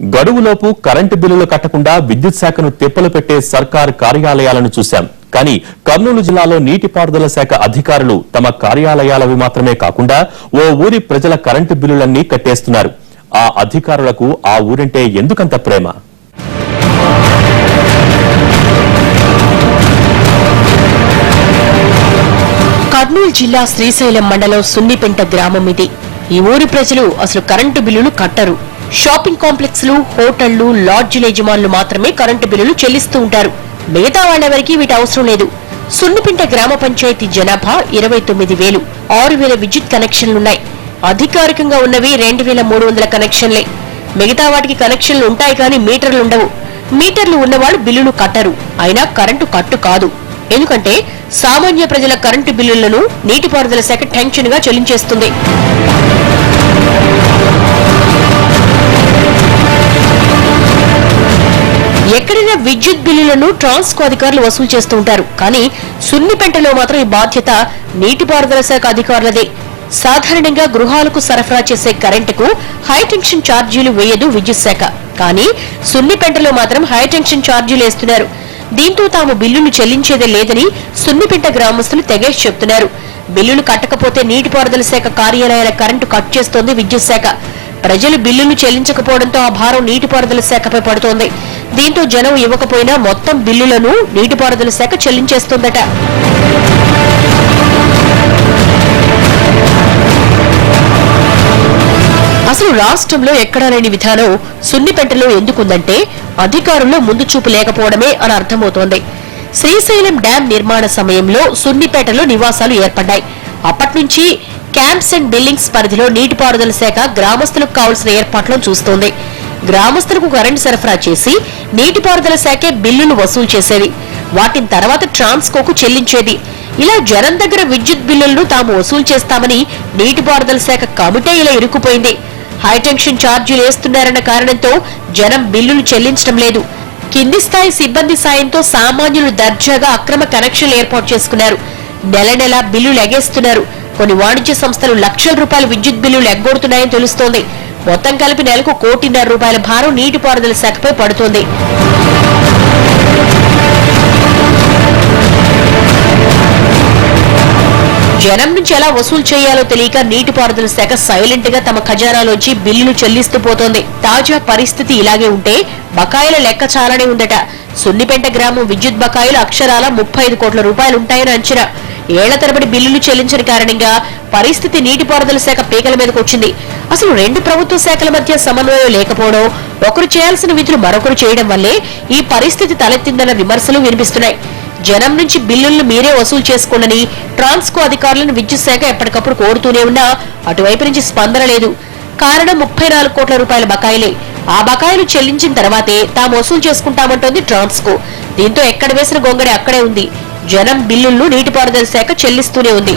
గడువులోపు కరెంటు బిల్లులు కట్టకుండా విద్యుత్ శాఖను తిప్పలు పెట్టే సర్కార్ కార్యాలయాలను చూశాం. కానీ కర్నూలు జిల్లాలో నీటిపారుదల శాఖ అధికారులు తమ కార్యాలయాలవి మాత్రమే కాకుండా ఓ ఊరి ప్రజల కరెంటు బిల్లులన్నీ కట్టేస్తున్నారు. ఆ అధికారులకు ఆ ఊరంటే ఎందుకంత ప్రేమ? కర్నూలు జిల్లా శ్రీశైలం మండలం సున్నిపెంట గ్రామం ఇది. ఈ ఊరి ప్రజలు అసలు కరెంటు బిల్లులు కట్టరు. షాపింగ్ కాంప్లెక్స్లు, హోటళ్లు, లాడ్జిల యజమానులు మాత్రమే కరెంటు బిల్లులు చెల్లిస్తూ ఉంటారు. మిగతా వాళ్లెవరికీ వీటి అవసరం లేదు. సున్నిపెంట గ్రామ పంచాయతీ జనాభా 29,000, 6,000 విద్యుత్ కనెక్షన్లున్నాయి. అధికారికంగా ఉన్నవి 2,300 కనెక్షన్లే. మిగతా వాటికి కనెక్షన్లు ఉంటాయి కానీ మీటర్లుండవు. మీటర్లు ఉన్నవాళ్లు బిల్లులు కట్టరు. అయినా కరెంటు కట్టు కాదు. ఎందుకంటే సామాన్య ప్రజల కరెంటు బిల్లులను నీటిపారుదల శాఖ టెన్షన్ గా చెల్లించేస్తుంది. ఎక్కడైనా విద్యుత్ బిల్లులను ట్రాన్స్కో అధికారులు వసూలు చేస్తూ ఉంటారు. కానీ సున్నిపెంటలో మాత్రం ఈ బాధ్యత నీటిపారుదల శాఖ అధికారులదే. సాధారణంగా గృహాలకు సరఫరా చేసే కరెంటుకు హైటెన్షన్ ఛార్జీలు వేయదు విద్యుత్ శాఖ. కానీ సున్నిపెంటలో మాత్రం హైటెన్షన్ ఛార్జీలు వేస్తున్నారు. దీంతో తాము బిల్లులు చెల్లించేదే లేదని సున్నిపెంట గ్రామస్తులు తెగేసి చెప్తున్నారు. బిల్లులు కట్టకపోతే నీటిపారుదల శాఖ కార్యాలయాల కరెంటు కట్ చేస్తోంది విద్యుత్ శాఖ. ప్రజలు బిల్లులు చెల్లించకపోవడంతో ఆ భారం నీటిపారుదల శాఖపై పడుతోంది. దీంతో జనం ఇవ్వకపోయినా మొత్తం బిల్లులను నీటిపారుదల శాఖ చెల్లించేస్తోందట. అసలు రాష్ట్రంలో ఎక్కడా లేని విధానం సున్నిపెంటలో ఎందుకుందంటే అధికారుల్లో ముందు చూపు లేకపోవడమే అని అర్థమవుతోంది. శ్రీశైలం డ్యాం నిర్మాణ సమయంలో సున్నిపేటలో నివాసాలు ఏర్పడ్డాయి. అప్పట్నుంచి క్యాంప్స్ అండ్ బిల్డింగ్స్ పరిధిలో నీటిపారుదల శాఖ గ్రామస్తులకు కావాల్సిన ఏర్పాట్లను చూస్తోంది. గ్రామస్తులకు కరెంటు సరఫరా చేసి నీటిపారుదల శాఖే బిల్లులు వసూలు చేసేది. వాటిని తర్వాత ట్రాన్స్కోకు చెల్లించేది. ఇలా జనం దగ్గర విద్యుత్ బిల్లులను తాము వసూలు చేస్తామని నీటిపారుదల శాఖ కమిటీ ఇలా ఇరుక్కుపోయింది. హైటెన్షన్ ఛార్జీలు వేస్తున్నారన్న కారణంతో జనం బిల్లులు చెల్లించడం లేదు. కింది స్థాయి సిబ్బంది సాయంతో సామాన్యులు దర్జాగా అక్రమ కనెక్షన్లు ఏర్పాటు చేసుకున్నారు. నెల నెల బిల్లులు ఎగేస్తున్నారు. కొన్ని వాణిజ్య సంస్థలు లక్షల రూపాయల విద్యుత్ బిల్లులు ఎగ్గొడుతున్నాయని తెలుస్తోంది. మొత్తం కలిపి నెలకు 1,50,00,000 రూపాయల భారం నీటిపారుదల శాఖపై పడుతోంది. జనం నుంచి ఎలా వసూలు చేయాలో తెలియక నీటిపారుదల శాఖ సైలెంట్ గా తమ ఖజానాలోంచి బిల్లులు చెల్లిస్తూ పోతోంది. తాజా పరిస్థితి ఇలాగే ఉంటే బకాయిల లెక్క చాలానే ఉందట. సున్నిపెంట గ్రామం విద్యుత్ బకాయిలు అక్షరాల 35 కోట్ల రూపాయలుంటాయని అంచనా. ఏళ్ల తరబడి బిల్లులు చెల్లించని కారణంగా పరిస్థితి నీటిపారుదల శాఖ పీకల మీదకు వచ్చింది. అసలు రెండు ప్రభుత్వ శాఖల మధ్య సమన్వయం లేకపోవడం, ఒకరు చేయాల్సిన విధులు మరొకరు చేయడం వల్లే ఈ పరిస్థితి తలెత్తిందన్న విమర్శలు వినిపిస్తున్నాయి. జనం నుంచి బిల్లులను మీరే వసూలు చేసుకోండని ట్రాన్స్కో అధికారులను విద్యుత్ శాఖ ఎప్పటికప్పుడు కోరుతూనే ఉన్నా అటువైపు నుంచి స్పందన లేదు. కారణం 34 కోట్ల రూపాయల బకాయిలే. ఆ బకాయిలు చెల్లించిన తర్వాతే తాము వసూలు చేసుకుంటామంటోంది ట్రాన్స్కో. దీంతో ఎక్కడ వేసిన గొంగడి అక్కడే ఉంది. జనం బిల్లులను నీటిపారుదల శాఖ చెల్లిస్తూనే ఉంది.